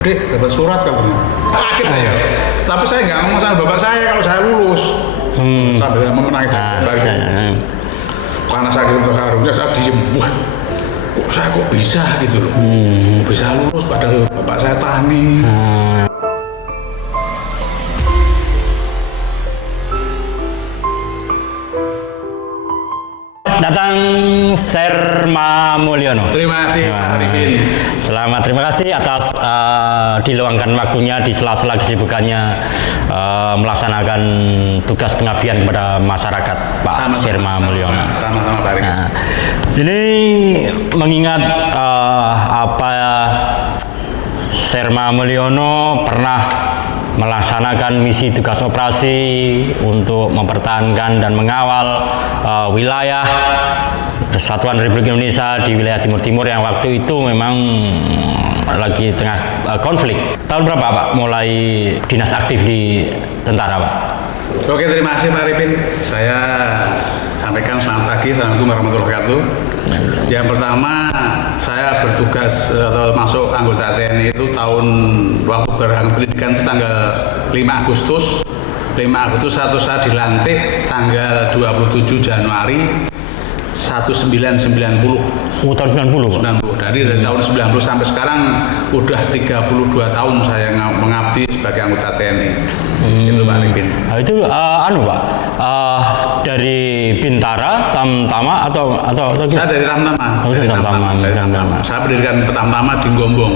Dek, dapat surat katanya. Kaget saya. Tapi saya nggak ngomong sama bapak saya kalau saya lulus. Sambil menangis karena sakit terharunya saya diem. Wah, kok saya kok bisa gitu loh. Bisa lulus padahal bapak saya tani. Datang Serma Mulyono. Terima kasih, Pak Arifin. Terima kasih atas diluangkan waktunya di sela-sela kesibukannya melaksanakan tugas pengabdian kepada masyarakat, Pak Serma Mulyono. Sama-sama, Pak Arifin. Ini mengingat apa Serma Mulyono pernah melaksanakan misi tugas operasi untuk mempertahankan dan mengawal wilayah Kesatuan Republik Indonesia di wilayah Timur-Timur yang waktu itu memang lagi tengah konflik. Tahun berapa Pak mulai dinas aktif di tentara Pak? Oke, terima kasih Pak Arifin. Saya sampaikan selamat pagi, assalamualaikum warahmatullahi wabarakatuh. Yang pertama, saya bertugas atau masuk anggota TNI itu tahun waktu berangkat pendidikan itu tanggal 5 Agustus. 5 Agustus saya dilantik tanggal 27 Januari 1990. Tahun 90 Pak? 90. Dari tahun 90 sampai sekarang udah 32 tahun saya mengabdi sebagai anggota TNI. Itu Pak Arifin. Itu Pak, dari Bintara, Tamtama atau saya dari Tamtama. Dari Tamtama. Saya pendidikan Tamtama di Gombong.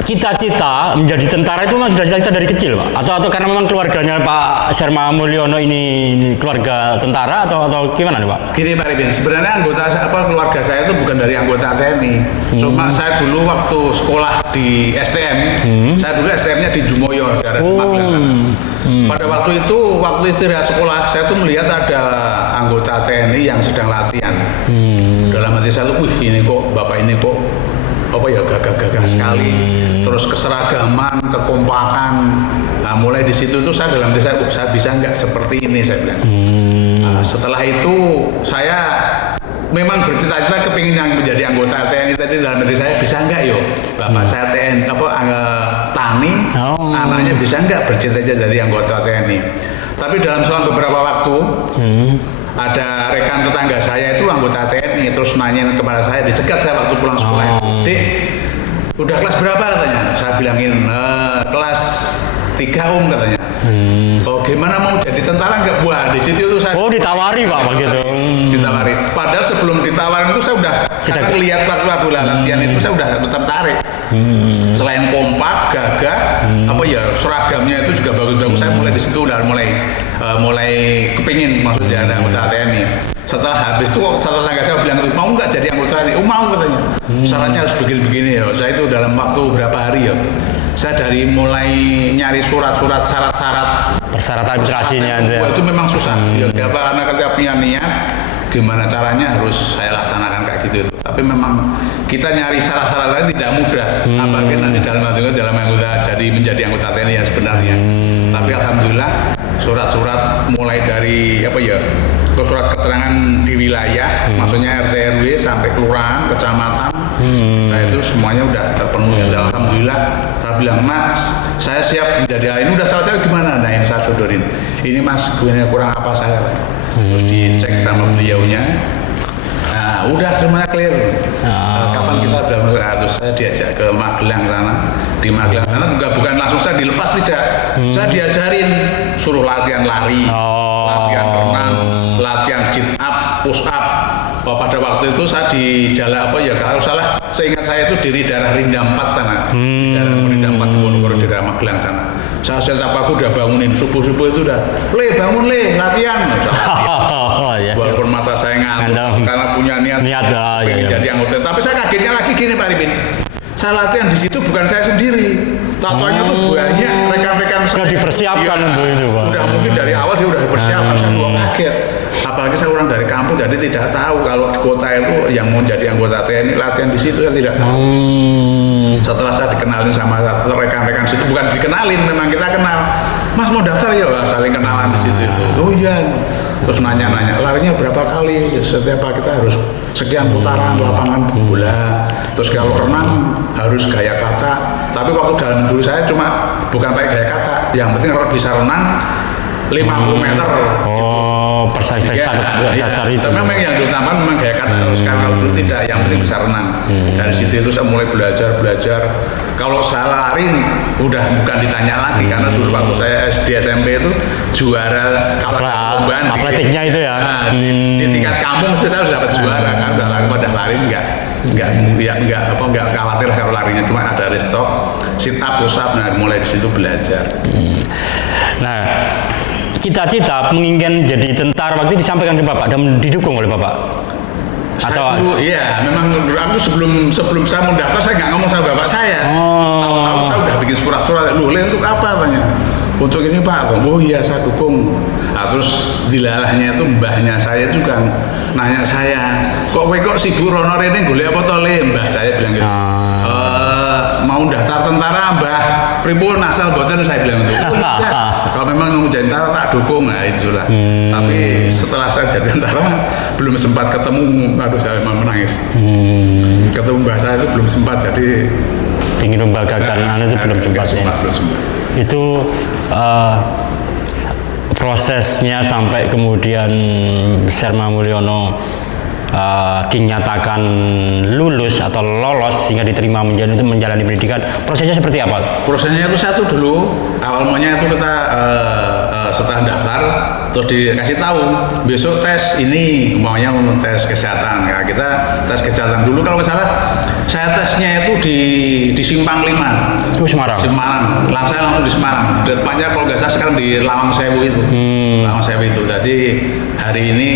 Cita-cita menjadi tentara itu sudah cita-cita dari kecil Pak? Atau karena memang keluarganya Pak Serma Mulyono ini keluarga tentara atau gimana nih Pak? Gini Pak Arifin, sebenarnya keluarga saya itu bukan dari anggota TNI. Cuma saya dulu waktu sekolah di STM, saya dulu STM-nya di Jumoyo, daerah Magelang. Pada waktu itu, waktu istirahat sekolah, saya tuh melihat ada anggota TNI yang sedang latihan. Dalam hati saya tuh, wih ini kok, bapak ini kok gagah sekali, terus keseragaman, kekompakan. Nah, mulai di situ tuh saya dalam hati saya bisa nggak seperti ini saya bilang. Nah, setelah itu saya memang bercita-cita kepingin yang menjadi anggota TNI tadi dalam hati saya bisa nggak bapak saya TNI tani, anaknya bisa nggak bercita-cita jadi anggota TNI. Tapi dalam selang beberapa waktu ada rekan tetangga saya itu anggota TNI terus nanyain kepada saya, dicegat saya waktu pulang sekolah. Dek, udah kelas berapa katanya? Saya bilangin kelas 3 katanya. Oh gimana mau jadi tentara nggak? Wah di situ tuh saya. Oh ditawari Pak begitu. Ditawari. Padahal sebelum ditawarin itu saya udah karena lihat waktu latihan itu saya udah tertarik. Selain kompak, gagah, seragamnya itu juga bagus-bagus. Saya mulai di situ udah mulai kepingin maksudnya ada anggota TNI. Setelah habis itu satu tetangga saya bilang itu mau nggak jadi anggota TNI? Oh mau katanya. Syaratnya harus begini-begini ya. Saya itu dalam waktu berapa hari ya. Saya dari mulai nyari surat-surat syarat-syarat persyaratan administrasinya itu memang susah. Karena ketika punya niat gimana caranya harus saya laksanakan kayak gitu. Tapi memang kita nyari syarat-syarat lain tidak mudah. Apalagi nanti dalam menjadi anggota TNI ya sebenarnya. Tapi alhamdulillah surat-surat mulai dari surat keterangan di wilayah, maksudnya RT RW sampai kelurahan, kecamatan. Nah itu semuanya udah terpenuhi. Alhamdulillah saya bilang, Mas, saya siap menjadi ini udah syaratnya gimana? Nah ini saya sodorin. Ini Mas, gue kurang apa saya? Terus dicek sama beliaunya. Nah udah semuanya clear. Kapan kita terus saya diajak ke Magelang sana. Di Magelang sana juga bukan langsung saya dilepas, tidak. Saya diajarin suruh latihan lari, latihan renang, latihan sit up, push up. Pada waktu itu saya di jalan kalau salah seingat saya itu di daerah Rinda 4 sana. Di daerah Rinda 4 Wonosobo di daerah Magelang sana. Saya aku udah bangunin subuh-subuh itu udah. Bangun latihan. Walaupun mata saya ngantuk karena punya niat pengen jadi anggota. Tapi saya kagetnya lagi gini Pak Arifin. Saya latihan di situ bukan saya sendiri. Tatoannya tuh banyak rekan-rekan sudah dipersiapkan untuk itu Pak. Udah mungkin dari awal dia udah dipersiapkan. Saya juga kaget. Apalagi saya orang dari kampung jadi tidak tahu kalau di kota itu yang mau jadi anggota TNI latihan di situ saya tidak tahu. Setelah saya dikenalin sama rekan-rekan situ, bukan dikenalin, memang kita kenal. Mas mau daftar ya, saling kenalan di situ itu. Oh iya, terus nanya-nanya larinya berapa kali, setiap kita harus sekian putaran lapangan bola. Terus kalau renang harus gaya kata. Tapi waktu dalam dulu saya cuma bukan pakai gaya kata, yang penting bisa renang 50 meter. Oh, persis dasar itu. Tapi memang yang diutamakan memang gaya kata terus, kalau dulu tidak, yang penting bisa renang. Dari situ itu saya mulai belajar. Kalau saya lari udah bukan ditanya lagi, karena dulu waktu saya SD SMP itu juara atletiknya itu ya. Nah, di tingkat kampung mesti saya sudah dapat juara, kan udah lari nggak khawatir kalau larinya, cuma ada restock, sit up, push up, nah mulai di situ belajar. Nah, cita-cita menginginkan jadi tentara waktu disampaikan ke Bapak dan didukung oleh Bapak? Iya, memang aku sebelum saya mau daftar saya nggak ngomong sama bapak saya. Tahu saya udah bikin surat-surat. Loh, untuk apa tanya? Untuk ini Pak. Oh iya, saya dukung. Nah, terus dilalahnya itu mbahnya saya juga nanya saya, kok sibuk rono rene golek apa to le? Mbah saya bilang gitu. Mau daftar tentara Mbah, pripun asal boten, saya bilang itu. Oh iya. Kalau memang mau jadi tentara tak dukung, nah itulah. Tapi setelah saya jadi tentara belum sempat ketemu, aduh saya menangis. Ketemu mbah saya itu belum sempat, jadi ingin membanggakan itu belum sempat. Itu prosesnya sampai kemudian Serma Mulyono dinyatakan lulus atau lolos sehingga diterima untuk menjalani pendidikan. Prosesnya seperti apa? Prosesnya itu satu dulu, awal mulanya itu kita setelah daftar terus dikasih tahu besok tes ini, umpamanya tes kesehatan. Ya, kita tes kesehatan dulu, kalau nggak salah saya tesnya itu di Simpang 5. Semarang. Saya langsung di Semarang. Depannya kalau nggak salah sekarang di Lawang Sewu itu. Lawang Sewu itu. Jadi hari ini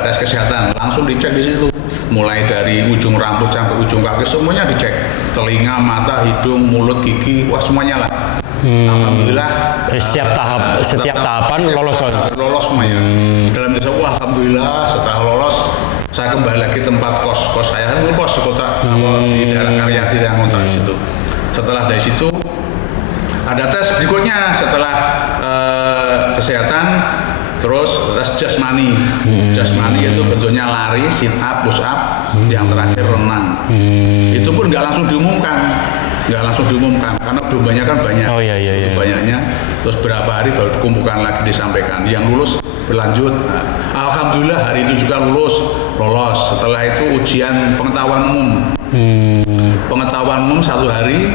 tes kesehatan langsung dicek di situ. Mulai dari ujung rambut sampai ujung kaki semuanya dicek. Telinga, mata, hidung, mulut, gigi, wah semuanya lah. Alhamdulillah. Setiap tahapan lolos semuanya. Dalam desa, wah alhamdulillah setelah lolos saya kembali lagi tempat kos saya kan kos di kota di daerah Karyati, saya ngontrak di situ. Setelah dari situ ada tes berikutnya setelah kesehatan, terus tes jasmani. Jasmani itu bentuknya lari, sit up, push up, yang terakhir renang. Itu pun nggak langsung diumumkan karena belum banyak kan banyak. Oh iya. Banyaknya, terus berapa hari baru dikumpulkan lagi disampaikan. Yang lulus berlanjut. Nah, alhamdulillah hari itu juga lolos. Setelah itu ujian pengetahuan umum. Pengetahuan umum 1 hari.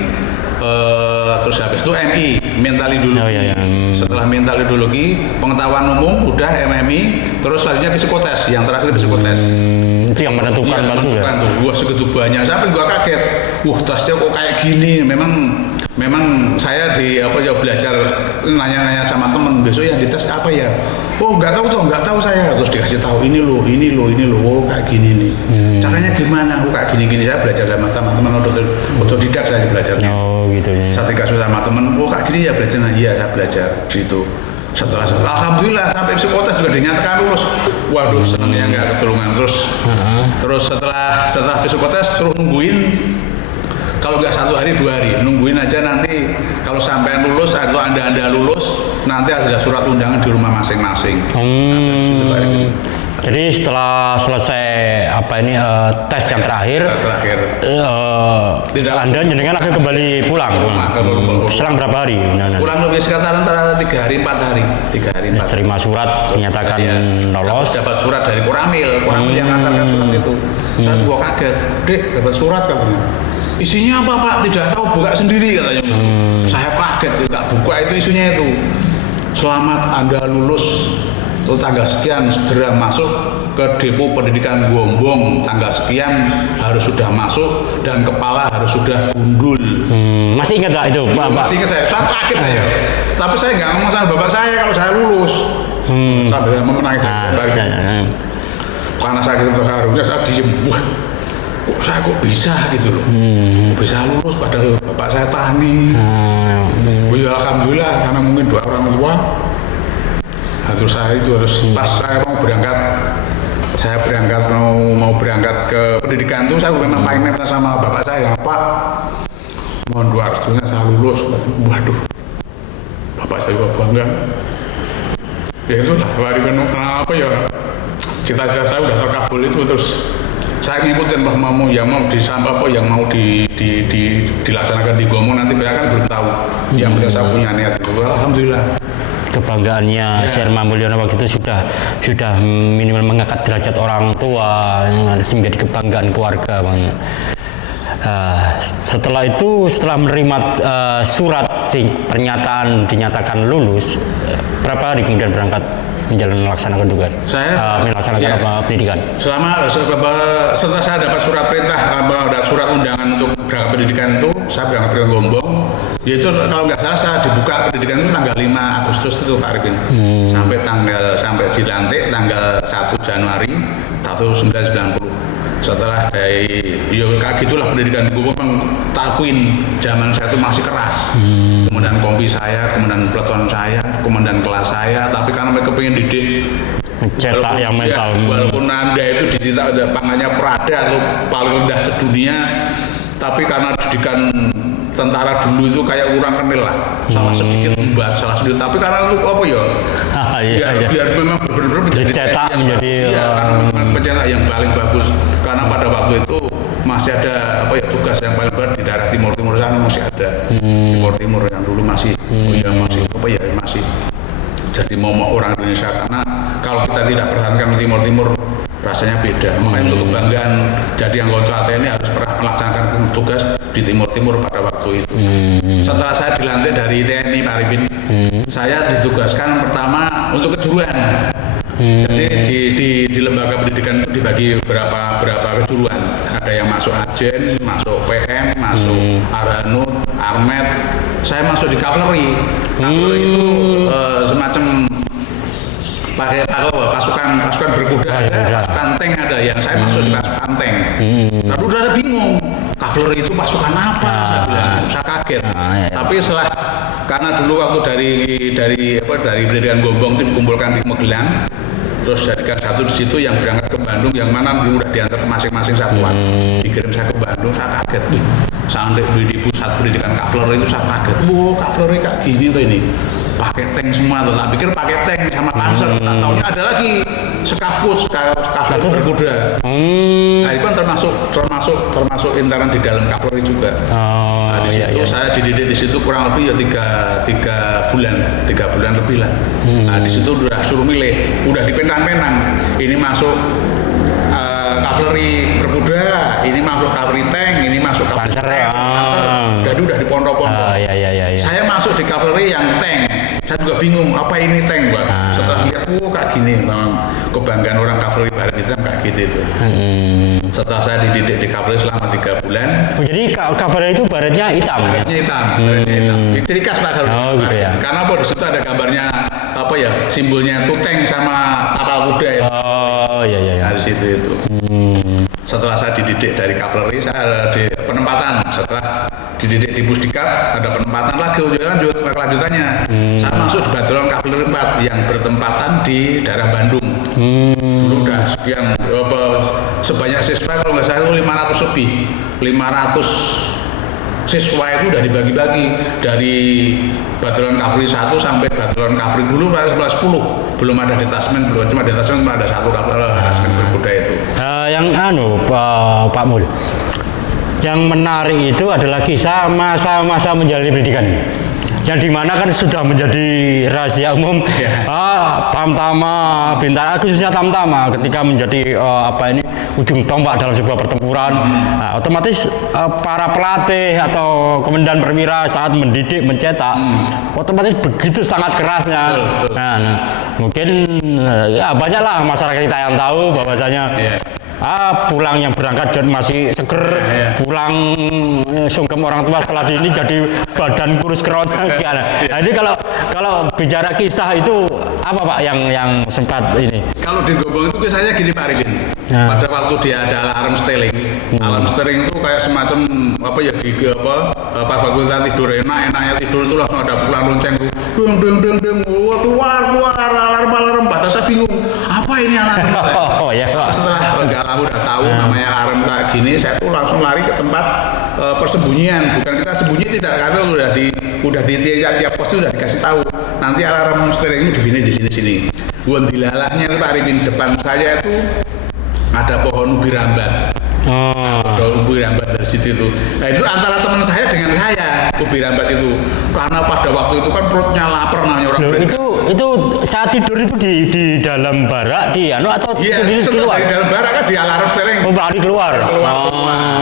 Terus habis itu MI, mental ideologi. Setelah mental ideologi, pengetahuan umum udah MMI, terus selanjutnya psikotes, yang terakhir psikotes. Itu yang menentukan tuh. Wah, segitu banyak. Saya juga kaget. Wah, tesnya kok kayak gini. Memang saya belajar nanya-nanya sama temen, besok yang dites apa ya? Oh, nggak tahu saya. Terus dikasih tahu ini loh. Oh, kayak gini nih. Caranya gimana? Oh, kayak gini. Saya belajar sama teman-teman otodidak, saya belajarnya. Oh, gitu ya. Saya dikasih sama temen, oh kayak gini ya belajar. Iya, saya belajar gitu. Setelah alhamdulillah sampai psikotes juga dinyatakan lulus. Waduh, senangnya nggak ketulungan. Terus setelah psikotes terus nungguin. Kalau nggak 1 hari 2 hari, nungguin aja nanti kalau sampai lulus atau anda lulus, nanti ada surat undangan di rumah masing-masing. Jadi setelah selesai tes yang terakhir, Anda jenengan langsung kembali pulang. Selang berapa hari? Kurang lebih sekitar antara 3 hari 4 hari. Terima surat dinyatakan lolos. Dapat surat dari Koramil yang ngantarkan surat itu. Saya juga kaget, Dek, dapat surat katanya. Isinya apa Pak? Tidak tahu, buka sendiri katanya. Saya kaget, tak buka itu isinya itu. Selamat Anda lulus. Tanggal sekian segera masuk ke depo pendidikan Gombong, tanggal sekian harus sudah masuk dan kepala harus sudah gundul. Masih ingat gak itu Pak? Masih ingat saya kaget saya. Tapi saya nggak ngomong sama bapak saya kalau saya lulus. Sambil menangis karena saya gitu terharu, saya diem. Wah, kok saya kok bisa gitu loh. Bisa lulus padahal bapak saya tani. Ya alhamdulillah, karena mungkin doa orang tua. Terus saya itu pas saya mau berangkat ke pendidikan itu, saya memang pamit sama bapak saya, Pak, mohon doa restunya saya lulus. Waduh, Bapak saya juga bangga. Ya itulah warisan apa ya, cita-cita saya udah terkabul itu, terus saya ngikutin Mbah Mamu yang mau disampah apa yang mau dilaksanakan di Gomo nanti saya kan belum tahu. Yang penting saya punya niat itu, alhamdulillah. Kebanggaannya Sherma Mulyono waktu itu sudah minimal mengangkat derajat orang tua, menjadi kebanggaan keluarga banyak. Setelah itu, setelah menerima surat pernyataan dinyatakan lulus, berapa hari kemudian berangkat melaksanakan tugas? Saya melaksanakan pendidikan. Setelah saya dapat surat perintah, surat undangan untuk berangkat pendidikan itu, saya berangkat ke Gombong. Yaitu kalau nggak salah saya dibuka pendidikan itu tanggal 5 Agustus itu Pak Arifin. Sampai dilantik tanggal 1 Januari 1990. Setelah dari kayak gitulah pendidikan gue memang takuin zaman saya itu masih keras. Komandan kompi saya, komandan peleton saya, komandan kelas saya, tapi karena mereka pengen didik cetak yang mental. Walaupun Anda itu dicetak pangannya Prada atau paling rendah sedunia, tapi karena didikan tentara dulu itu kayak kurang kenil lah, salah sedikit membuat salah sedikit, tapi karena itu apa ya, biar memang benar-benar dicetak menjadi pencetak yang paling bagus, karena pada waktu itu masih ada tugas yang paling berat di daerah timur sana masih ada. Timur yang dulu masih masih jadi momok orang Indonesia, karena kalau kita tidak perhatikan timur rasanya beda. Makanya untuk kebanggaan jadi anggota TNI harus pernah melaksanakan tugas di timur pada waktu itu. Setelah saya dilantik dari TNI Pak Arifin, saya ditugaskan pertama untuk kejuruan. Jadi di lembaga pendidikan itu dibagi berapa kejuruan. Ada yang masuk Ajen, masuk PM, masuk Arhanud, Armet. Saya masuk di Kavaleri. Kavaleri itu semacam pasukan berkuda, pasukan tank ada. Yang saya masuk di pasukan tank. Tapi udah bingung. Kavaleri itu pasukan apa? Saya bilang, saya kaget. Tapi karena dulu waktu dari pendidikan Gombong itu dikumpulkan di Magelang, terus jadikan satu di situ yang berangkat ke Bandung, yang mana dulu udah diantar masing-masing satuan. Dikirim saya ke Bandung, saya kaget. Sampai di pusat pendidikan Kavaleri itu saya kaget. Kavaleri kayak gini tuh ini. Pakai tank semua tuh, tak pikir pakai tank sama panser, tak taunya ada lagi skafkut berkuda. Nah, itu kan termasuk intern di dalam Kavaleri juga. Di situ saya dididik di situ kurang lebih tiga bulan lebih lah. Nah, di situ udah suruh milih, udah dipentang-pentang. Ini masuk Kavaleri berkuda, ini masuk Kavaleri tank, ini masuk Kavaleri tank. Jadi udah dipondok-pondok. Saya masuk di Kavaleri yang tank. Saya juga bingung, apa ini tank, Pak? Setelah lihat, kayak gini, kebanggaan orang Kavaleri Barat itu kayak gitu itu. Setelah saya dididik di Kavaleri selama 3 bulan. Jadi Kavaleri itu baretnya hitam? Baretnya hitam. Ciri khas Pak Kavaleri. Gitu ya. Karena di situ ada gambarnya, simbolnya itu tank sama tapal kuda ya. Iya. Di situ itu. Setelah saya dididik dari Kavaleri, saya ada di penempatan. Setelah dididik di Pusdikap, ada penempatan lagi kelanjutannya. Saya masuk di Batalion Kavaleri 4 yang bertempatan di daerah Bandung. Dulu udah sekian sebanyak siswa kalau nggak salah itu 500 lebih. 500 siswa itu udah dibagi-bagi dari Batalion Kavaleri 1 sampai Batalion Kavaleri dulu 10. Belum ada detasmen, cuma detasmen ada satu detasmen berkuda itu. Pak Mul, yang menarik itu adalah kisah masa-masa menjalani pendidikan, yang dimana kan sudah menjadi rahasia umum. Tamtama Bintara, khususnya Tamtama ketika menjadi ujung tombak dalam sebuah pertempuran, otomatis para pelatih atau komandan perwira saat mendidik, mencetak, otomatis begitu sangat kerasnya. Mungkin banyaklah masyarakat kita yang tahu bahwasanya pulang yang berangkat masih seger, pulang sungkem orang tua setelah ini jadi badan kurus kerontang. Jadi kalau bicara kisah itu apa Pak yang sempat ini? Kalau di Gombong itu kisahnya gini Pak Arifin. Pada waktu dia ada alarm steering. Alarm steering itu kayak semacam pas waktu kita tidur enaknya tidur itu langsung ada pukulan lonceng tuh. Deng keluar alarm. Padahal saya bingung, apa ini alarm? Iya. Setelah aku udah tahu namanya alarm kayak gini, saya tuh langsung lari ke tempat persembunyian, bukan kita sembunyi tidak, karena udah di tiap pos itu udah dikasih tahu nanti alarm steering di sini. Buat dilalahnya itu Pak Arifin, depan saya itu ada pohon ubi rambat. Pohon ubi rambat dari situ itu. Nah itu antara teman saya dengan saya ubi rambat itu, karena pada waktu itu kan perutnya lapar namanya orang. Itu saat tidur itu di dalam barak atau iya, itu di luar? Di dalam barak kan di alarm steering. Oh, lari keluar.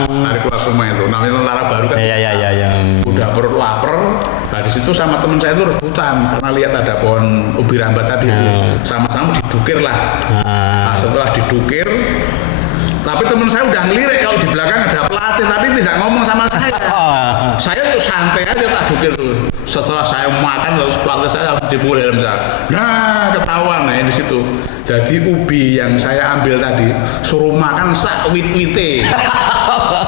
Lari keluar semua itu. Namanya tentara baru kan. Iya. Udah perut lapar. Nah di situ sama teman saya itu rebutan karena lihat ada pohon ubi rambat tadi. Sama-sama didukir lah. Nah setelah didukir, tapi teman saya udah ngelirik kalau di belakang ada pelatih, tapi tidak ngomong sama saya. Saya tuh santai aja tak dukir tuh. Setelah saya makan terus pelatih saya harus dipukul helm saya. Nah ketahuan di situ. Jadi ubi yang saya ambil tadi suruh makan sak wit-wite,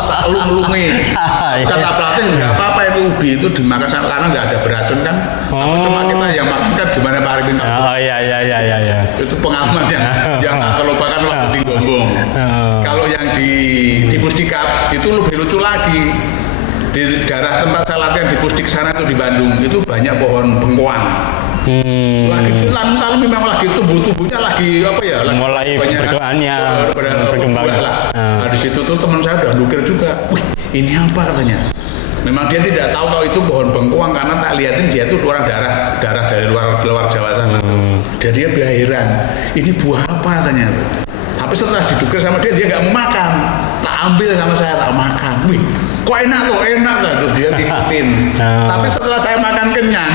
sak lung-lunge. Kata pelatih nggak apa-apa itu ubi itu dimakan karena nggak ada beracun kan. Tapi cuma kita yang makan kan gimana Pak Arifin? Iya. Itu pengalaman yang tak terlupakan waktu di Gombong. Kalau yang di Pusdikap itu lebih lucu lagi. Di daerah tempat saya latihan di Pusdik sana itu di Bandung itu banyak pohon bengkoang. Lagi itu kalau memang lagi tubuhnya lagi apa ya? Lagi mulai perkembangannya berkembang. Nah di situ tuh teman saya udah lukir juga. Wih ini apa katanya? Memang dia tidak tahu kalau itu pohon bengkoang karena tak lihatin dia tuh orang darah dari luar Jawa sana. Dan dia heran. Ini buah apa katanya? Tapi setelah didukir sama dia nggak mau makan. Tak ambil sama saya, tak makan. Wih, kok enak tuh, terus dia ngikutin. Tapi setelah saya makan kenyang,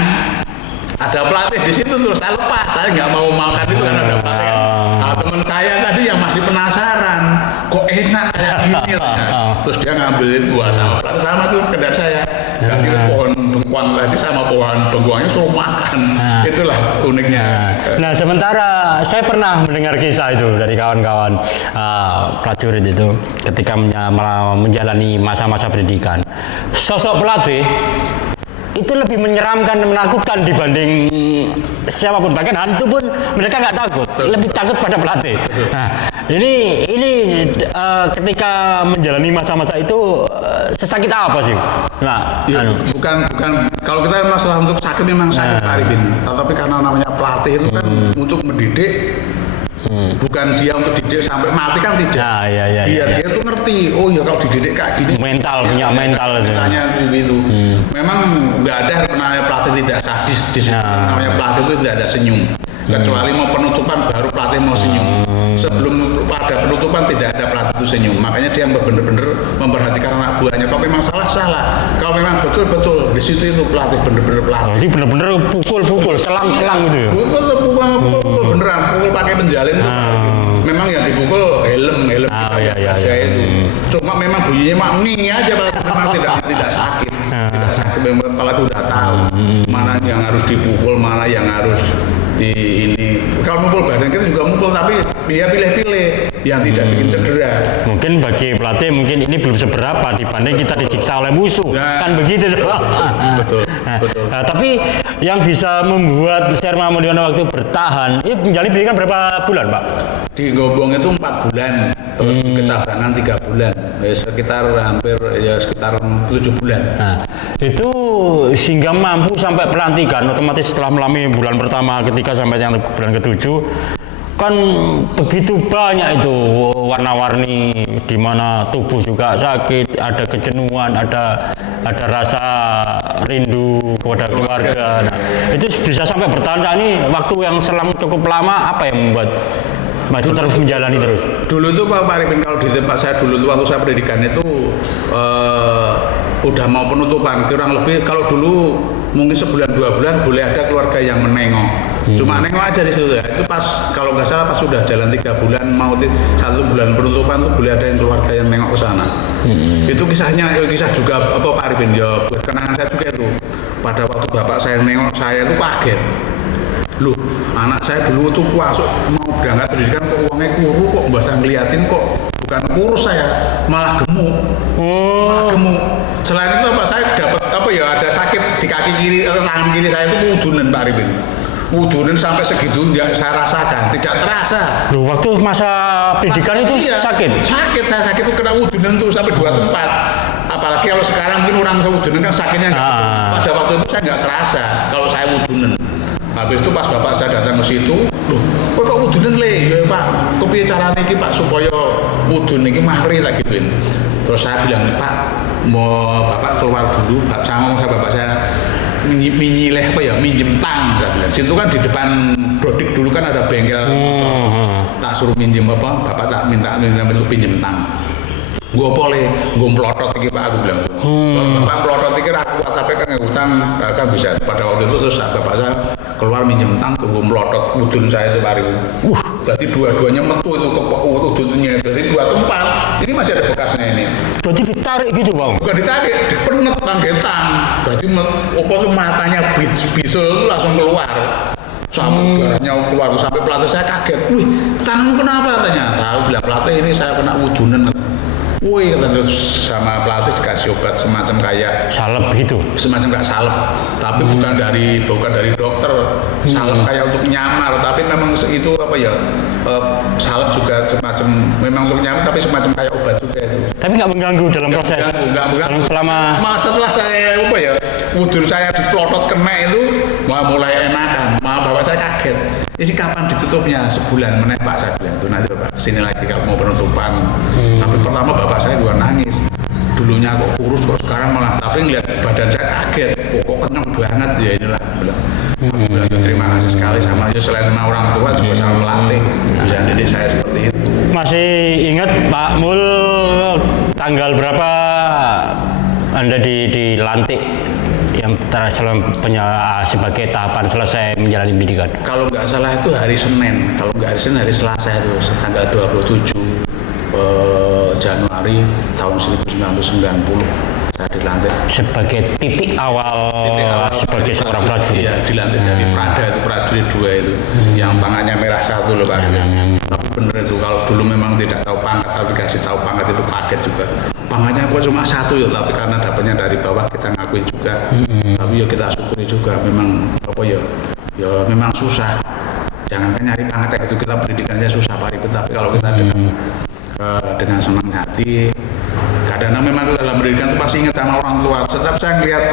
ada pelatih di situ terus saya lepas, saya nggak mau makan itu kan ada pelatih. Nah, teman saya tadi yang masih penasaran, kok enak kayak gini, terus dia ngambil itu buah sama tuh kedar saya. Ganti pohon bengkoang tadi sama pohon bengkoangnya suruh makan. Itulah uniknya. Nah sementara saya pernah mendengar kisah itu dari kawan-kawan prajurit itu ketika menjalani masa-masa pendidikan. Sosok pelatih itu lebih menyeramkan dan menakutkan dibanding siapapun, bahkan hantu pun mereka nggak takut, lebih takut pada pelatih. Nah, ini ketika menjalani masa-masa itu sesakit apa sih? Nah, bukan kalau kita masalah untuk sakit memang sakit Pak Arifin, tapi karena namanya pelatih itu kan untuk mendidik. Bukan dia untuk didik sampai mati kan tidak. Biar dia tuh ngerti. Oh ya kalau dididik kayak gini. Punya mental itu. Itu. Memang nggak ada namanya pelatih tidak sadis di situ. Namanya pelatih itu tidak ada senyum. Kecuali mau penutupan baru pelatih mau senyum. Sebelum pada penutupan tidak ada pelatih itu senyum. Makanya dia benar-benar memperhatikan anak buahnya. Kalau memang salah. Kalau memang betul di situ itu pelatih benar-benar pelatih. Jadi benar-benar pukul, selang gitu ya. Pukul beneran, pukul pakai penjalin itu. Memang yang dipukul helm aja itu. Cuma memang bunyinya mak aja, memang tidak sakit. Tidak sakit, memang pelatih udah tahu mana yang harus dipukul, mana yang harus ini. Kalau mukul badan kita juga mukul, tapi dia pilih-pilih yang tidak bikin cedera. Mungkin bagi pelatih ini belum seberapa dibanding kita disiksa oleh musuh. Kan begitu. Betul. Nah, tapi yang bisa membuat Sherma Mulyono waktu bertahan, ini menjalani pendidikan berapa bulan, Pak? Di Gombong itu 4 bulan, terus di Kecabangan 3 bulan, sekitar 7 bulan. Nah, itu sehingga mampu sampai pelantikan, otomatis setelah melalui bulan pertama, ketika sampai yang bulan ke-7, kan begitu banyak itu warna-warni, di mana tubuh juga sakit, ada kejenuhan, ada rasa rindu kepada keluarga. Nah, itu bisa sampai bertahan. Ini waktu yang selang cukup lama, apa yang membuat terus menjalani terus? Dulu tuh Pak Arifin, kalau di tempat saya dulu tuh waktu saya pendidikan itu udah mau penutupan, kurang lebih kalau dulu mungkin sebulan 2 bulan boleh ada keluarga yang menengok. Cuma nengok aja di situ ya. Itu pas kalau nggak salah pas sudah jalan 3 bulan mau 1 bulan penutupan tuh boleh ada yang keluarga yang nengok ke sana. Itu kisah juga Pak Arifin ya, buat kenangan saya juga itu. Pada waktu bapak saya nengok saya itu kaget. Loh, anak saya dulu tuh masuk mau berangkat pendidikan kok uangnya kuru, kok mbak saya ngeliatin kok bukan kurus saya, malah gemuk. Selain itu Pak saya dapat ada sakit di kaki kiri atau tangan kiri saya itu wudunan Pak Arifin. Wudunan sampai segitu saya rasakan, tidak terasa. Loh, waktu masa pendidikan itu sakit? Sakit, saya sakit itu kena wudunan tuh sampai 2 tempat. apalagi kalau sekarang mungkin orang sewudunan kan sakitnya pada waktu itu saya nggak terasa kalau saya wudunan. Habis itu pas bapak saya datang ke situ, loh, kok wudunan le? Ya Pak, kepiye carane iki Pak supaya wudun iki mahri tak gituin. Terus saya bilang, Pak, mau bapak keluar dulu, saya ngomong sama bapak saya minyileh apa ya, minjem tang, saya bilang. Situ kan di depan Brodik dulu kan ada bengkel motor. Tak suruh minjem apa, bapak tak minta untuk pinjem tang. Gue boleh, gue melotot iki Pak, aku bilang. Kalau bapak melotot iki aku tapi kan ngutang kan bisa. Pada waktu itu terus bapak saya keluar minjem tang, gue melotot udun saya itu hari itu. Berarti dua-duanya metu itu ke udunnya. Berarti 2 tempat. Ini masih ada bekasnya ini. Berarti ditarik gitu Bang? Bukan ditarik, dipenet panggetan. Berarti apa tuh matanya bisul itu langsung keluar. Sampai darahnya keluar sampai pelatih saya kaget. Wih, tanganmu kenapa katanya? Tahu bilang pelatih ini saya kena wudunan. Wih, kata sama pelatih dikasih obat semacam kayak salep gitu. Semacam kayak salep, tapi bukan dari dokter. Salep kayak untuk nyamar, tapi memang itu apa ya? Salep juga semacam memang untuk nyamar, tapi semacam kayak obat juga itu. Tapi nggak mengganggu dalam proses. Nggak mengganggu. Selama setelah saya apa ya? Wudun saya diplotot kena itu, mulai enakan. Bapak saya kaget. Ini kapan ditutupnya? Sebulan meneh Pak, saya bilang itu nanti Bapak kesini lagi kalau mau penutupan. Tapi pertama bapak saya juga nangis. Dulunya kok kurus kok sekarang malah, tapi ngeliat badan saya kaget. Kok kenyang banget ya inilah. Aku bilang terima kasih sekali sama selain sama orang tua juga sama pelatih bisa didik saya seperti itu. Masih ingat Pak Mul tanggal berapa Anda dilantik yang sebagai tahapan selesai menjalani pendidikan? Kalau nggak salah itu hari Senin, kalau nggak hari Senin hari Selasa itu tanggal 27 Januari tahun 1990 saya dilantik sebagai titik awal sebagai seorang prajurit. Iya, dilantik jadi Prada itu prajurit 2 itu yang tangannya merah satu loh Pak. Tapi bener itu kalau dulu memang tidak tahu pangkat, kalau dikasih tahu pangkat itu kaget juga. Pangkatnya kok cuma 1 ya, tapi karena dapatnya dari bawah kita ngakuin juga. Tapi ya kita syukuri juga, memang apa ya memang susah. Jangan nyari pangkat kayak gitu, kita pendidikannya susah Pak Ribet, tapi kalau kita dengan senang hati, kadang memang dalam pendidikan itu pasti ingat sama orang tua. Setiap saya ngeliat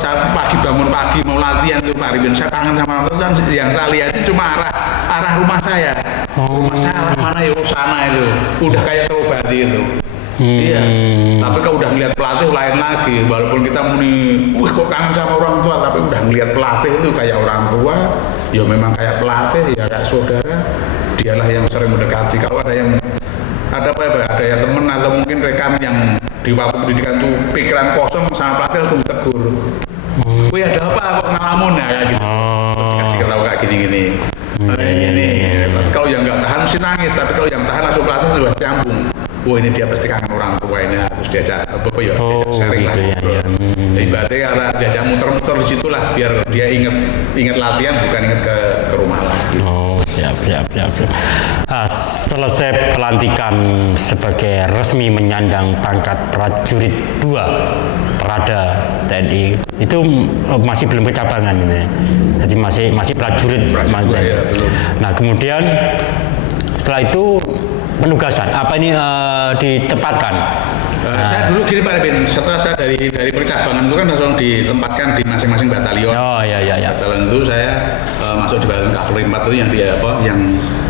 saya pagi bangun pagi mau latihan itu Pak Ribet, saya kangen sama orang tua. Yang saya lihat itu cuma arah rumah saya. Rumah saya arah mana ya, sana itu udah kayak terobati itu. Iya, tapi kalau udah ngeliat pelatih lain lagi. Walaupun kita muni, kok kangen sama orang tua, tapi udah ngeliat pelatih itu kayak orang tua, ya memang kayak pelatih, ya kayak saudara. Dialah yang sering mendekati. Kalau ada yang teman atau mungkin rekan yang di waktu pendidikan tuh pikiran kosong sama pelatih langsung ditegur. Wih ada apa kok ngalamun ya kayak gitu. Kasih tahu kayak gini-gini. Gini. Tapi kalau yang nggak tahan mesti nangis. Tapi kalau yang tahan langsung pelatih sudah nyambung. Wah ini dia pasti kangen orang tua ini, terus diajak diajak sharing lah. Ibaratnya karena diajak muter-muter di situ lah, biar dia inget latihan bukan inget ke rumah lagi. Siap. Selesai pelantikan sebagai resmi menyandang pangkat prajurit 2 Prada TNI itu masih belum kecabangan gitu ya. Jadi masih prajurit. Ya, nah kemudian setelah itu penugasan apa ini ditempatkan? Saya dulu gini Pak Ribin, setelah saya dari percabangan itu kan langsung ditempatkan di masing-masing batalion. Iya. Batalion itu saya masuk di batalion Kavaleri 4 itu yang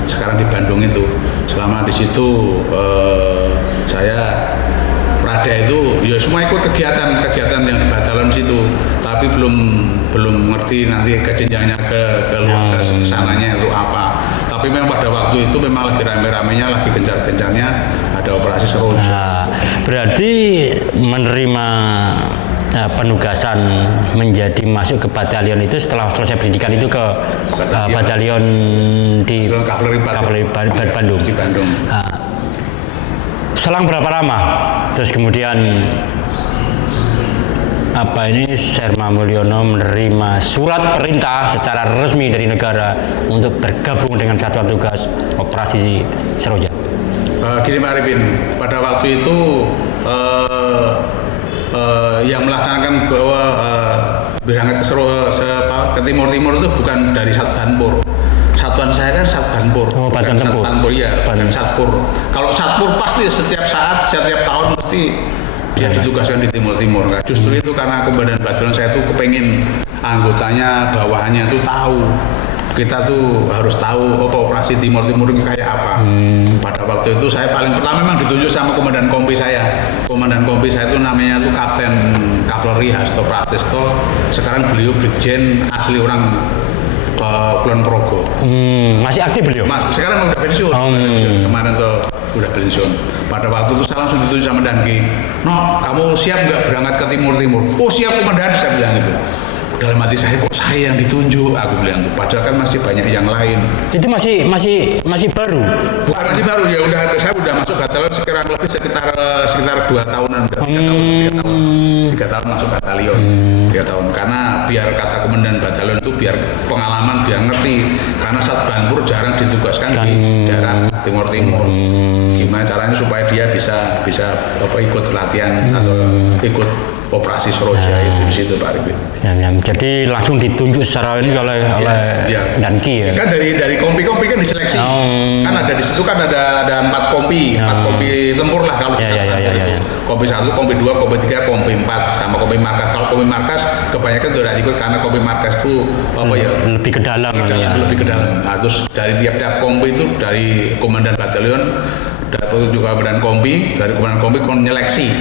sekarang di Bandung itu. Selama di situ saya Prada itu ya semua ikut kegiatan yang di batalion situ, tapi belum ngerti nanti kejenjangnya ke luar ke sananya itu apa. Tapi memang pada waktu itu memang lagi rame-ramenya, lagi gencar-gencarnya ada operasi Seroja. Nah, berarti menerima penugasan menjadi masuk ke batalion itu setelah selesai pendidikan itu ke batalion di Kavaleri Bandung. Di Bandung. Nah, selang berapa lama? Terus kemudian Serma Mulyono menerima surat perintah secara resmi dari negara untuk bergabung dengan Satuan Tugas Operasi Seroja. Gini Pak Arifin, pada waktu itu yang melaksanakan bahwa berangkat ke timur itu bukan dari Satbanpur. Satuan saya kan Satbanpur. Batuan Tempur. Satbanpur ya, bukan Satpur. Kalau Satpur pasti setiap saat, setiap tahun mesti dia ditugaskan di Timur. Nah, justru itu karena komandan batalion saya tuh kepengen anggotanya, bawahannya tuh tahu. Kita tuh harus tahu operasi Timur itu kayak apa. Pada waktu itu saya paling pertama memang ditunjuk sama komandan kompi saya. Komandan kompi saya itu namanya tuh Kapten Kavaleri Hasto Pratisto. Sekarang beliau Brigjen, asli orang Kulon Progo. Masih aktif beliau? Sekarang udah pensiun. Kemarin tuh udah pensiun. Pada waktu itu saya langsung dituju sama Danki. No, kamu siap nggak berangkat ke Timur? Oh siap komandan, saya bilang gitu. Dalam hati saya, kok saya yang ditunjuk? Aku bilang tuh. Padahal kan masih banyak yang lain. Itu masih baru? Bukan masih baru ya, saya udah masuk batalion sekitar 2 tahunan, udah 3 tahun masuk batalion. 3 tahun karena biar kata komandan batalion itu biar pengalaman, biar ngerti. Karena Satbanpur jarang ditugaskan di daerah Timur. Gimana caranya supaya dia bisa ikut latihan atau ikut operasi Soroja itu di situ Pak Arifin. Jadi langsung ditunjuk secara ini oleh Danki ya. Kan dari kompi kan diseleksi. Kan ada di situ kan ada 4 kompi, 4 kompi tempur lah kalau kompi 1, kompi 2, kompi 3, kompi 4 sama kompi markas. Kalau kompi markas kebanyakan sudah ikut karena kompi markas itu lebih ke dalam. Lebih ke dalam. Nah, terus dari tiap kompi itu dari komandan batalion, dari petunjuk komandan kompi, nyeleksi.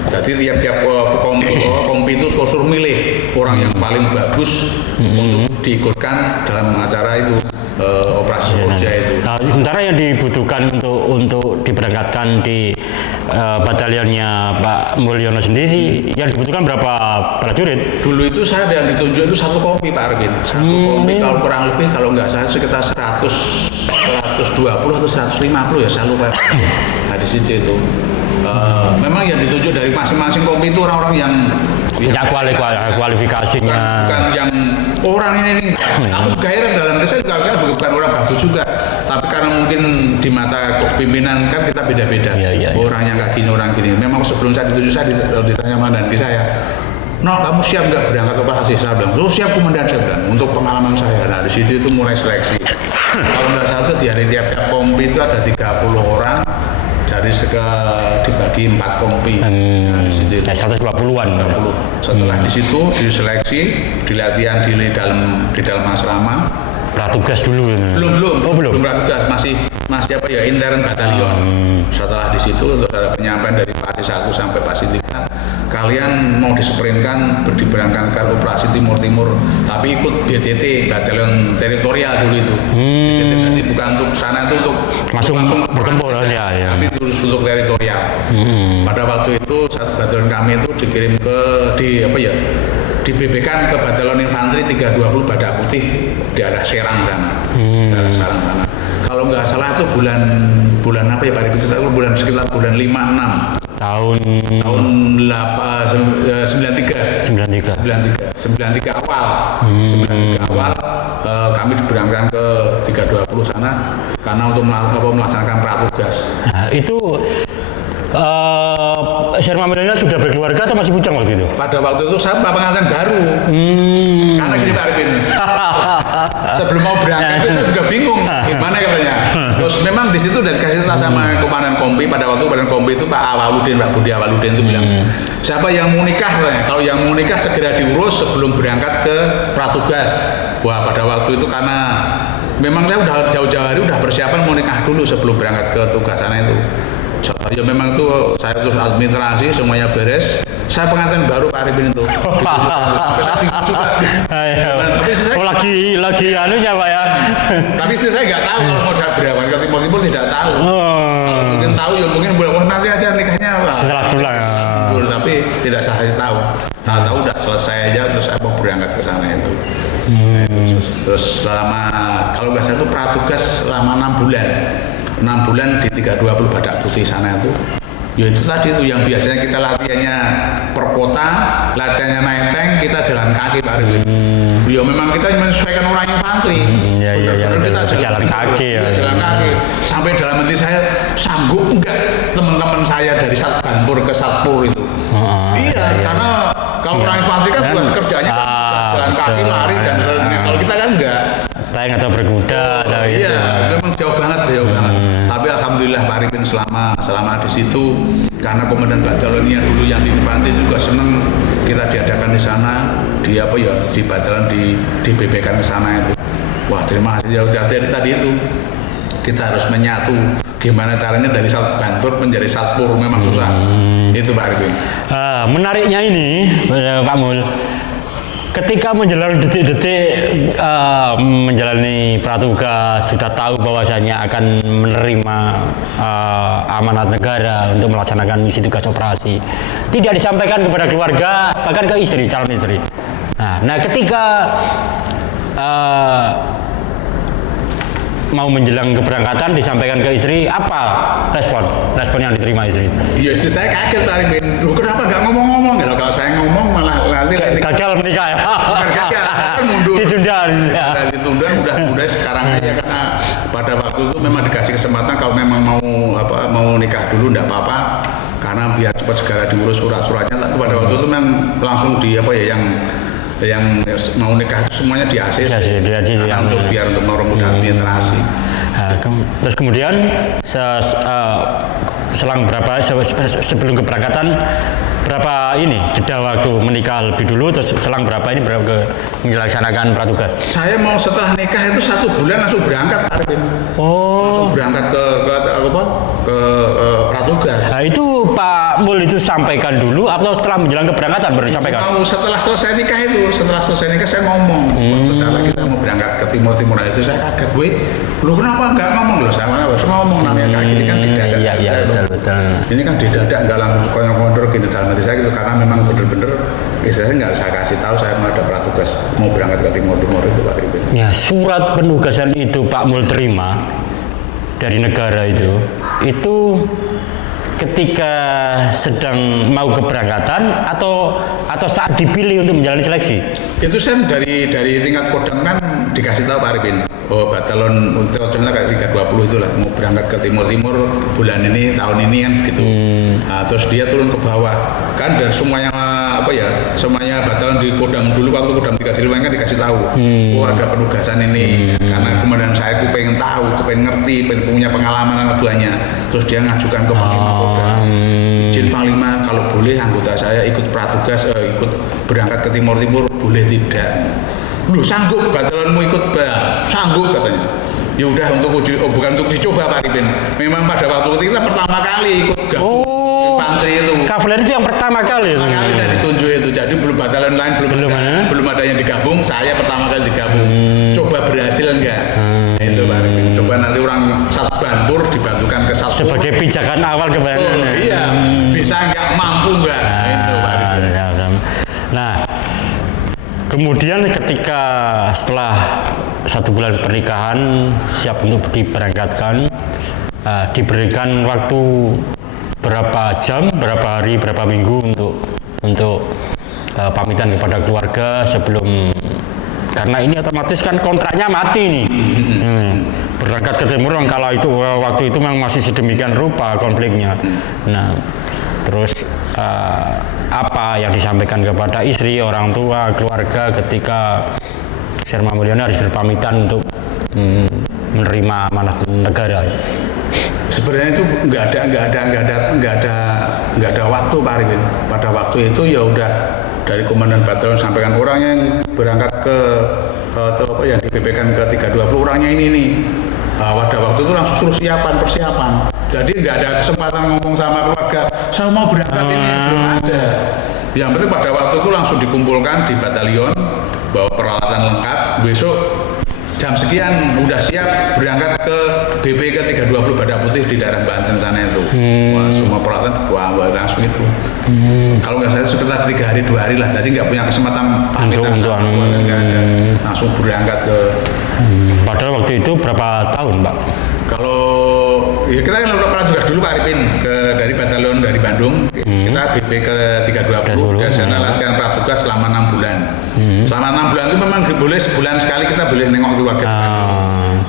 Jadi tiap kompi itu suruh milih orang yang paling bagus untuk diikutkan dalam acara itu operasi Soroja itu. Nah, sementara yang dibutuhkan untuk diberangkatkan di batalionnya Pak Mulyono sendiri, yang dibutuhkan berapa prajurit? Dulu itu saya yang ditunjuk itu 1 kompi Pak Arvin. 1 kompi kalau kurang lebih kalau nggak salah sekitar 120 atau 150 ya, saya lupa. Nah di situ itu. Memang yang ditunjuk dari masing-masing kompi itu orang-orang yang punya kualifikasinya. Bukan yang orang ini. Aku juga heran dalam desa saya bukan orang bagus juga. Tapi karena mungkin di mata pimpinan kan kita beda-beda. Orang yang kayak gini, orang gini. Memang sebelum saya ditunjuk saya ditanya sama Danki saya. No, kamu siap nggak berangkat operasi? Saya bilang, siap komandan, saya bilang, untuk pengalaman saya. Nah di situ itu mulai seleksi. Kalau nggak salah di hari tiap kompi itu ada 30 orang. Jadi dibagi 4 kompi. Nah, di situ 120-an. Setelah di situ diseleksi, dilatihan di dalam asrama. Pratugas dulu. Belum pratugas, masih intern batalion. Setelah di situ terus ada penyampaian dari Pasi 1 sampai Pasi 3. Kalian mau disprintkan diberangkatkan operasi Timur, tapi ikut BTT, batalion teritorial dulu itu. BTT berarti bukan untuk sana, itu untuk langsung bertempur ya. Tapi terus untuk teritorial. Pada waktu itu satu batalion kami itu dikirim dibebekan ke batalion infanteri 320 Badak Putih di arah Serang sana. Daerah Serang sana. Kalau nggak salah itu bulan apa ya Pak Rifki? Sekitar bulan 5-6. Tahun 93 awal. 93 awal kami diberangkatkan ke 320 sana karena untuk melaksanakan pratugas. Nah, itu Sherma Milena sudah berkeluarga atau masih bujang waktu itu? Pada waktu itu saya pengantin baru. Karena gini Pak Arifin. Sebelum mau berangkat itu saya juga bingung gimana katanya. Terus memang di situ udah dikasih tahu sama komandan kompi. Pada waktu komandan kompi itu Pak Budi Awaludin itu bilang, siapa yang mau nikah katanya. Kalau yang mau nikah segera diurus sebelum berangkat ke pratugas. Wah pada waktu itu karena memang saya udah jauh-jauh hari udah persiapan mau nikah dulu sebelum berangkat ke tugas sana itu. Ya memang tuh saya terus administrasi semuanya beres. Saya pengantin baru Pak Arifin itu. Tapi lagi anunya Pak ya. Tapi istri saya nggak tahu kalau mau saya berangkat ke Timur tidak tahu. Kalau mungkin tahu ya mungkin nanti aja nikahnya Pak. Setelah tulang. Tapi tidak saya tahu. Tahu udah selesai aja terus saya mau berangkat ke sana itu. Terus selama kalau nggak salah itu pratugas selama 6 bulan. 6 bulan di 320 Badak Putih sana itu. Ya itu tadi itu yang biasanya kita latihannya per kota, latihannya naik tank, kita jalan kaki Pak Arifin. Ya memang kita menyesuaikan orang infanteri. Kita jalan kaki. Jalan kaki. Sampai dalam hati saya sanggup enggak teman-teman saya dari Satbanpur ke Satpur itu. Karena kalau orang infanteri kan bukan kerjanya jalan kaki, lari dan kalau kita kan enggak. Tank atau berkuda atau gitu. Memang jauh banget. Tapi alhamdulillah alhamdulillah Pak Arifin selama di situ, karena komandan batalionnya dulu yang di Panti juga seneng kita diadakan di sana, di batalion di BB-kan ke sana itu. Wah, terima kasih ya tadi itu. Kita harus menyatu. Gimana caranya dari Sat Bantur menjadi Satpur, memang susah. Itu Pak Arifin. Menariknya ini, Pak Mul, ketika menjelang detik-detik menjalani pratugas, sudah tahu bahwasanya akan menerima amanat negara untuk melaksanakan misi tugas operasi, tidak disampaikan kepada keluarga, bahkan ke istri, calon istri. Nah, ketika mau menjelang keberangkatan disampaikan ke istri, apa respon yang diterima istri? Ya istri saya kaget Pak Arifin, loh kenapa nggak ngomong-ngomong ya? Kalau saya ngomong malah nanti gagal menikah ya? Bukan gagal, kan mundur. Ditunda. Udah sekarang aja, karena pada waktu itu memang dikasih kesempatan kalau memang mau nikah dulu enggak apa-apa, karena biar cepat segera diurus surat-suratnya. Tapi pada waktu itu memang langsung yang mau nikah itu semuanya di ACC, untuk mempermudah administrasi. Terus kemudian selang berapa sebelum keberangkatan, berapa ini jeda waktu menikah lebih dulu, terus selang berapa ke melaksanakan pratugas? Saya mau setelah nikah itu 1 bulan langsung berangkat Pak Arifin. Langsung berangkat ke pratugas. Nah itu Pak Mul itu sampaikan dulu atau setelah menjelang keberangkatan baru disampaikan? Setelah selesai nikah saya ngomong, bentar lagi saya mau berangkat ke Timur itu. Saya kaget, lu kenapa nggak ngomong? Loh saya harus ngomong, namanya kayak gini kan didadak. Iya betul. Ini kan didadak, nggak langsung konyol-konyol gini dalam hati saya gitu, karena memang bener-bener istilahnya nggak saya kasih tahu saya mau ada pratugas mau berangkat ke Timur itu Pak Arifin. Ya, surat penugasan itu Pak Mul terima dari negara itu ketika sedang mau keberangkatan atau saat dipilih untuk menjalani seleksi? Itu saya dari tingkat Kodam kan dikasih tahu Pak Arifin, batalon contohnya kayak 320 itulah mau berangkat ke Timur bulan ini, tahun ini kan gitu. Nah, terus dia turun ke bawah kan, dari semuanya semuanya batalon di Kodam dulu, waktu Kodam 3 Siliwangi kan dikasih tahu, ada penugasan ini, karena kemudian saya pengen tahu, pengen ngerti, pengen punya pengalaman anak buahnya. Terus dia ngajukan ke Panglima Kodam, izin Panglima kalau boleh anggota saya ikut pratugas, ikut berangkat ke Timur boleh tidak? Lu sanggup batalonmu ikut? Sanggup katanya. Ya udah, bukan untuk dicoba Pak Arifin. Memang pada waktu itu kita pertama kali ikut gabung infanteri itu. Kavaleri itu yang pertama kali. Saya ditunjuk itu. Jadi belum batalion lain belum ada yang digabung. Saya pertama kali digabung. Coba berhasil enggak? Itu Pak Arifin. Coba nanti orang Sat Bantur dibantukan ke Satpur. Sebagai pijakan awal keberangkatan. Iya. Bisa enggak, mampu enggak? Itu Pak Arifin. Nah, kemudian ketika setelah 1 bulan pernikahan siap untuk diberangkatkan, diberikan waktu berapa jam, berapa hari, berapa minggu untuk pamitan kepada keluarga sebelum, karena ini otomatis kan kontraknya mati nih. Berangkat ke Timur kalau itu waktu itu memang masih sedemikian rupa konfliknya. Nah, terus apa yang disampaikan kepada istri, orang tua, keluarga ketika Serma Mulyana harus berpamitan untuk menerima amanat negara? Sebenarnya itu nggak ada waktu Pak Arifin. Pada waktu itu ya udah dari komandan batalion sampaikan orangnya yang berangkat yang di BB-kan ke 320 orangnya ini nih. Pada waktu itu langsung suruh persiapan. Jadi nggak ada kesempatan ngomong sama keluarga, saya mau berangkat ini, belum ada. Yang penting pada waktu itu langsung dikumpulkan di batalion, bawa peralatan lengkap, besok jam sekian udah siap berangkat ke BB ke 320 Badak Putih di daerah Banten sana itu. Wah, semua peralatan bawa langsung itu. Kalau nggak salah sekitar 3 hari 2 hari lah, jadi nggak punya kesempatan pamitan sama keluarga, nggak ada. Langsung berangkat ke. Padahal waktu itu berapa tahun, Pak? Kalau ya kita kan udah pernah tugas dulu Pak Arifin dari batalion dari Bandung, kita BB ke 320 dan sana latihan pratugas selama 6 bulan. Selama 6 bulan itu memang boleh sebulan sekali kita boleh nengok keluarga di Bandung.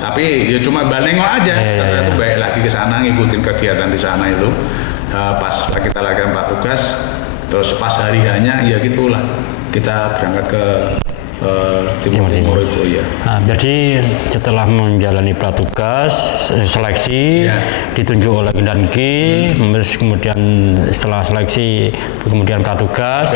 Tapi ya cuma nengok aja, setelah itu balik lagi ke sana ngikutin kegiatan di sana itu. Pas kita latihan pratugas, terus pas hari hanya ya gitulah kita berangkat ke Timur itu ya. Nah, jadi setelah menjalani pratugas seleksi ditunjuk oleh Danki, kemudian setelah seleksi kemudian pratugas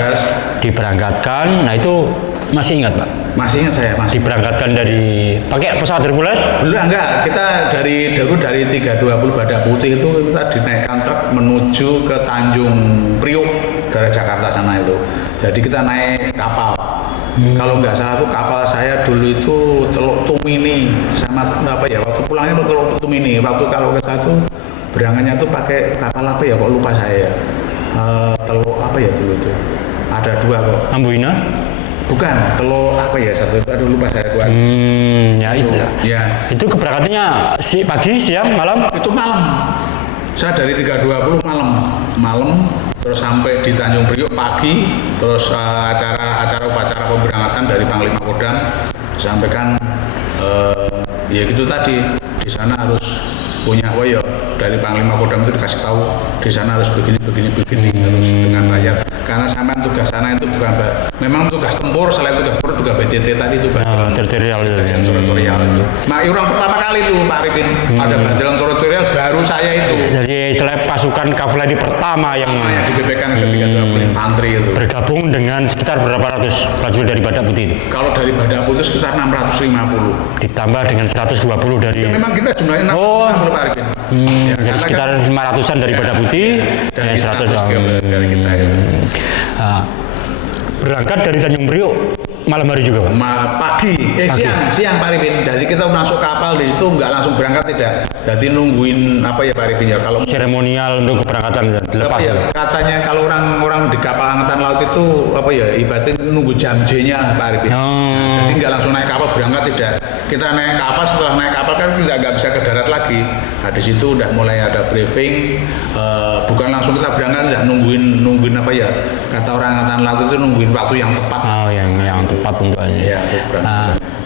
diberangkatkan. Nah itu masih ingat Pak? Masih ingat saya, masih. Diberangkatkan dari pakai pesawat Hercules? Belum, enggak. Kita dari 320 Badak Putih itu kita dinaikkan truk menuju ke Tanjung Priok dari Jakarta sana itu. Jadi kita naik kapal. Kalau nggak salah tuh kapal saya dulu itu Teluk Tumini sama waktu pulangnya Teluk Tumini. Waktu kalau ke satu berangkatnya tuh pakai kapal apa ya, kok lupa saya. Teluk apa ya dulu itu? Ada 2 kok. Ambuina? Bukan, Teluk apa ya satu itu? Aduh lupa saya kuat. Ya itu. Ya. Itu keberangkatannya pagi, siang, malam? Itu malam. Saya dari 320 malam. Terus sampai di Tanjung Priok pagi, terus upacara pemberangkatan dari Panglima Kodam disampaikan ya gitu tadi, di sana harus punya dari Panglima Kodam itu dikasih tahu di sana harus begini harus dengan rakyat, karena sampean tugas sana itu bukan memang tugas tempur, selain tugas tempur juga BTT tadi itu teritorial itu. Nah orang pertama kali itu Pak Arifin ada bagian teritorial baru saya itu. Jadi pasukan kavaleri pertama yang dibebekkan ketika infanteri itu bergabung dengan sekitar berapa ratus prajurit dari Badak Putih itu? Kalau dari Badak Putih sekitar 650 ditambah dengan 120 dari ya, memang kita jumlahnya 650 Pak Arifin jadi sekitar 500-an dari Badak Putih dan 100 dari kita itu. Berangkat dari Tanjung Priok malam hari juga Pak? Pagi. Siang Pak Arifin. Jadi kita masuk kapal di situ nggak langsung berangkat, tidak. Jadi nungguin Pak Arifin ya, kalau seremonial untuk keberangkatan dilepas ya. Katanya kalau orang di kapal angkatan laut itu ibaratnya nunggu jam J-nya lah Pak Arifin. Jadi nggak langsung naik kapal berangkat, tidak. Kita naik kapal, setelah naik kapal kan kita nggak bisa ke darat lagi. Nah di situ udah mulai ada briefing, bukan langsung kita berangkat, tidak nungguin kata orang angkatan laut itu nungguin waktu yang tepat. Yang tepat untuknya. Ya,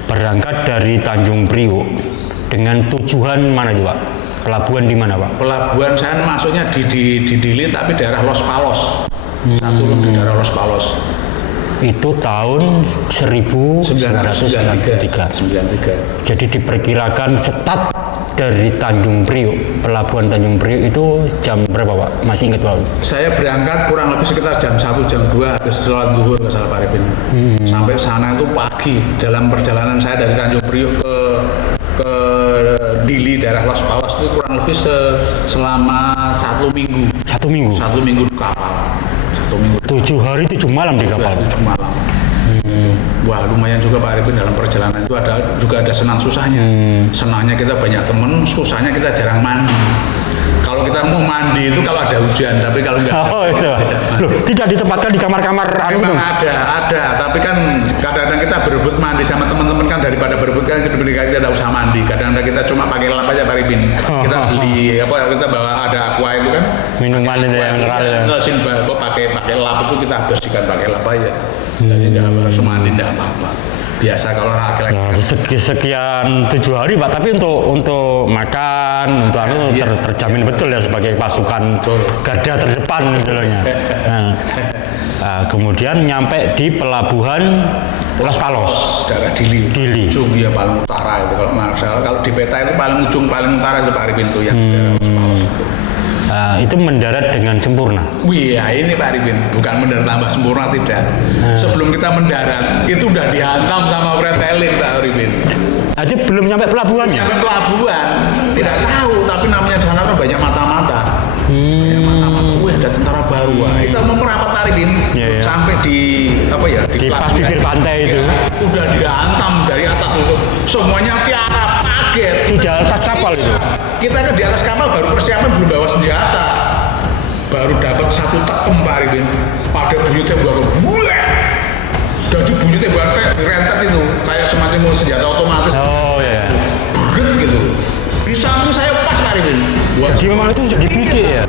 berangkat dari Tanjung Priok dengan tujuan mana itu Pak? Pelabuhan di mana Pak? Pelabuhan saya masuknya di Dili tapi daerah Los Palos. Satu di daerah Los Palos. Itu tahun 1993. Jadi diperkirakan start dari Tanjung Priok, pelabuhan Tanjung Priok itu jam berapa Pak? Masih ingat Pak? Saya berangkat kurang lebih sekitar jam 1, jam 2 habis sholat zuhur ke Pak Arifin. Sampai sana itu pagi. Dalam perjalanan saya dari Tanjung Priok ke Dili daerah Los Palos itu kurang lebih selama 1 minggu. 1 minggu? 1 minggu di kapal. 7 hari 7 malam di kapal? 7 malam. Wah lumayan juga Pak Arifin, dalam perjalanan itu juga ada senang susahnya. Senangnya kita banyak temen, susahnya kita jarang mandi. Kalau kita mau mandi itu kalau ada hujan, tapi kalau nggak tidak ditempatkan di kamar-kamar memang ada, tapi kan kadang-kadang kita berebut mandi sama teman-teman kan, daripada berebut kan kita tidak usah mandi. Kadang-kadang kita cuma pakai lap aja Pak Arifin. Kita beli kita bawa ada aqua itu kan, minuman itu yang mineral ya. Ngelesin pakai lap itu kita bersihkan pakai lap aja. Jadi nggak harus mandi, nggak apa-apa. Biasa kalau laki-laki. Sekian 7 hari Pak, tapi untuk makan, untuk terjamin betul ya sebagai pasukan garda terdepan gitu loh ya. Kemudian nyampe di pelabuhan Los Palos, daerah Dili. Ujung ya paling utara itu kalau nggak salah. Kalau di peta itu paling ujung paling utara itu Pak Arifin itu yang daerah Los Palos itu. Itu mendarat dengan sempurna. Ini Pak Arifin, bukan mendarat tambah sempurna, tidak. Sebelum kita mendarat, itu udah dihantam sama pretelin Pak Arifin. Aja belum nyampe pelabuhan ya? Nyampe pelabuhan, tidak tahu, tapi namanya di sana banyak mata-mata. Banyak mata-mata. Wih, ada tentara baru. Kita mau merapat Pak Arifin, sampai di pas bibir pantai itu. Udah dihantam dari atas itu. Semuanya tiarap, kaget. Di atas kapal itu? Kita kan di atas kapal baru persiapan, belum bawa senjata, baru dapat 1 tekem Pak Arifin, pada bunyi tembakan, dan bunyi tembakan kayak direntet itu, kayak semacam senjata otomatis, berat gitu. Di samping saya pas Pak Arifin. Jadi memang itu sudah dibidik ya?